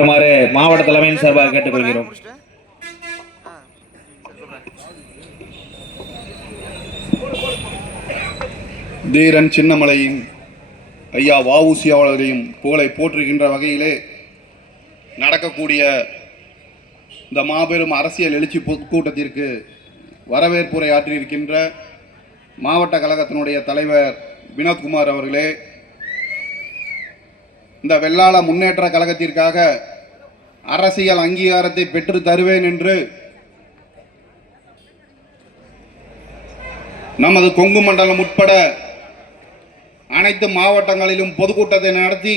மாவட்ட தலைமையின் சார்பாக கேட்டுக்கொள்கிறோம். தீரன் சின்னமலையின் ஐயா வ.உ.சி. அவர்களையும் புகழை போற்றுகின்ற வகையிலே நடக்கக்கூடிய இந்த மாபெரும் அரசியல் எழுச்சி பொதுக்கூட்டத்திற்கு வரவேற்புரை ஆற்றியிருக்கின்ற மாவட்ட கழகத்தினுடைய தலைவர் வினோத்குமார் அவர்களே, இந்த வெள்ளாள முன்னேற்ற கழகத்திற்காக அரசியல் அங்கீகாரத்தை பெற்று தருவேன் என்று நமது கொங்கு மண்டலம் உட்பட அனைத்து மாவட்டங்களிலும் பொதுக்கூட்டத்தை நடத்தி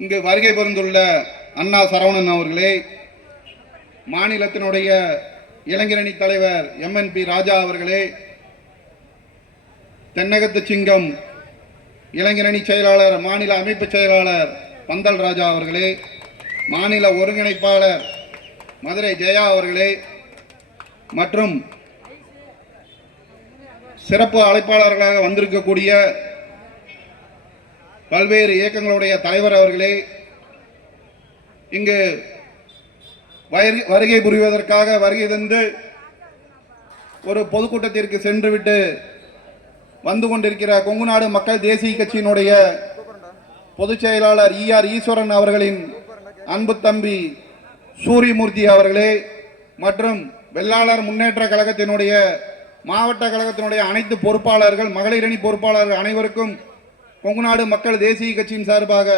இங்கு வருகை புரிந்துள்ள அண்ணா சரவணன் அவர்களே, மாநிலத்தினுடைய இளைஞரணி தலைவர் MNP ராஜா அவர்களே, தென்னகத்து சிங்கம் இளைஞரணி செயலாளர் மாநில அமைப்பு செயலாளர் பந்தல் ராஜா அவர்களே, மாநில ஒருங்கிணைப்பாளர் மதுரை ஜெயா அவர்களே மற்றும் சிறப்பு அழைப்பாளர்களாக வந்திருக்கக்கூடிய பல்வேறு இயக்கங்களுடைய தலைவர் அவர்களே, இங்கு வருகை புரிவதற்காக வருகை தந்து ஒரு பொதுக்கூட்டத்திற்கு சென்றுவிட்டு வந்து கொண்டிருக்கிற கொங்குநாடு மக்கள் தேசிய கட்சியினுடைய பொதுச் செயலாளர் ER ஈஸ்வரன் அவர்களின் அன்பு தம்பி சூரியமூர்த்தி அவர்களே மற்றும் வெள்ளாளர் முன்னேற்ற கழகத்தினுடைய மாவட்ட கழகத்தினுடைய அனைத்து பொறுப்பாளர்கள், மகளிரணி பொறுப்பாளர்கள் அனைவருக்கும் கொங்குநாடு மக்கள் தேசிய கட்சியின் சார்பாக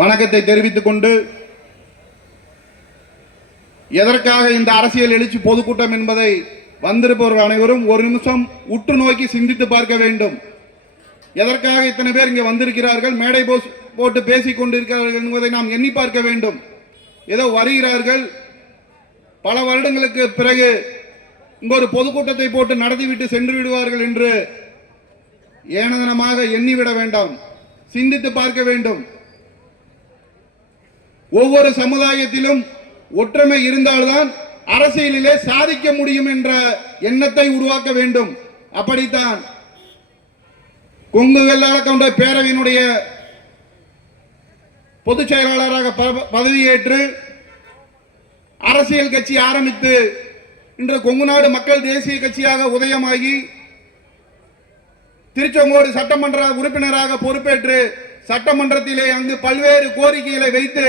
வணக்கத்தை தெரிவித்துக் கொண்டு, எதற்காக இந்த அரசியல் எழுச்சி பொதுக்கூட்டம் என்பதை வந்திருப்பவர்கள் அனைவரும் ஒரு நிமிஷம் உற்று நோக்கி சிந்தித்து பார்க்க வேண்டும். எதற்காக இத்தனை பேர் இங்கே வந்திருக்கிறார்கள், மேடை போட்டு பேசிக் கொண்டிருக்கிறார்கள் என்பதை நாம் எண்ணி பார்க்க வேண்டும். ஏதோ வருகிறார்கள், பல வருடங்களுக்கு பிறகு இங்கு ஒரு பொதுக்கூட்டத்தை போட்டு நடத்திவிட்டு சென்று விடுவார்கள் என்று ஏனதனமாக எண்ணிவிட வேண்டாம். சிந்தித்து பார்க்க வேண்டும். ஒவ்வொரு சமுதாயத்திலும் ஒற்றுமை இருந்தால்தான் அரசியலிலே சாதிக்க முடியும் என்ற எண்ணத்தை உருவாக்க வேண்டும். அப்படித்தான் கொங்கு வெள்ளாள கவுண்டர் பேரவையினுடைய பொதுச் செயலாளராக பதவியேற்று அரசியல் கட்சி ஆரம்பித்து இன்று கொங்குநாடு மக்கள் தேசிய கட்சியாக உதயமாகி திருச்செங்கோடு சட்டமன்ற உறுப்பினராக பொறுப்பேற்று சட்டமன்றத்திலே அங்கு பல்வேறு கோரிக்கைகளை வைத்து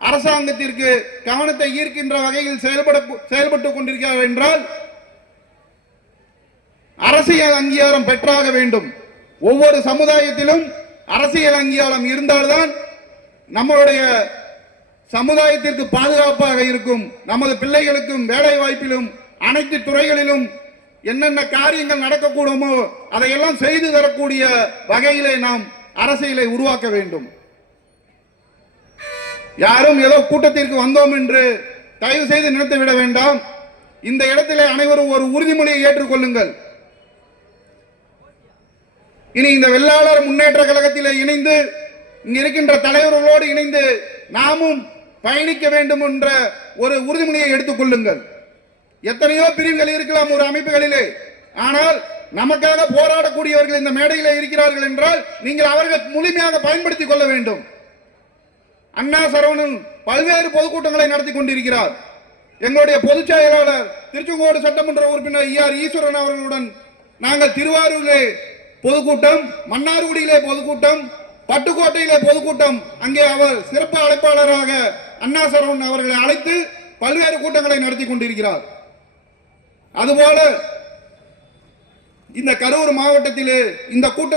அரசாங்கத்திற்கு கவனத்தை ஈர்க்கின்ற வகையில் செயல்பட்டுக் கொண்டிருக்கிறார் என்றால் அரசியல் அங்கீகாரம் பெற்றாக வேண்டும். ஒவ்வொரு சமுதாயத்திலும் அரசியல் அங்கீகாரம் இருந்தால்தான் நம்மளுடைய சமுதாயத்திற்கு பாதுகாப்பாக இருக்கும். நமது பிள்ளைகளுக்கும் வேலை வாய்ப்பிலும் அனைத்து துறைகளிலும் என்னென்ன காரியங்கள் நடக்கக்கூடுமோ அதையெல்லாம் செய்து தரக்கூடிய வகையிலே நாம் அரசியலை உருவாக்க வேண்டும். யாரும் ஏதோ கூட்டத்திற்கு வந்தோம் என்று தயவு செய்து நினைத்து விட வேண்டாம். இந்த இடத்திலே அனைவரும் ஒரு உறுதிமொழியை ஏற்றுக்கொள்ளுங்கள். இனி இந்த வெள்ளாளர் முன்னேற்ற கழகத்திலே இணைந்து இங்க இருக்கின்ற தலைவர்களோடு இணைந்து நாமும் பயணிக்க வேண்டும் என்ற ஒரு உறுதிமொழியை எடுத்துக் கொள்ளுங்கள். எத்தனையோ பிரிவுகள் இருக்கலாம் ஒரு அமைப்புகளிலே, ஆனால் நமக்காக போராடக்கூடியவர்கள் இந்த மேடையிலே இருக்கிறார்கள் என்றால் நீங்கள் அவர்கள் முழுமையாக பயன்படுத்திக் கொள்ள வேண்டும். அண்ணா சரவணன் பல்வேறு பொதுக்கூட்டங்களை நடத்தி கொண்டிருக்கிறார். எங்களுடைய பொதுச் செயலாளர் திருச்செங்கோடு சட்டமன்ற உறுப்பினர் ER ஈஸ்வரன் அவர்களுடன் நாங்கள் திருவாரூரிலே பொதுக்கூட்டம், மன்னார்குடியிலே பொதுக்கூட்டம், பட்டுக்கோட்டையிலே பொதுக்கூட்டம், அங்கே அவர் சிறப்பு அழைப்பாளராக அண்ணா சரவணன் அவர்களை அழைத்து பல்வேறு கூட்டங்களை நடத்தி கொண்டிருக்கிறார். அதுபோல இந்த கரூர் மாவட்டத்திலே இந்த கூட்ட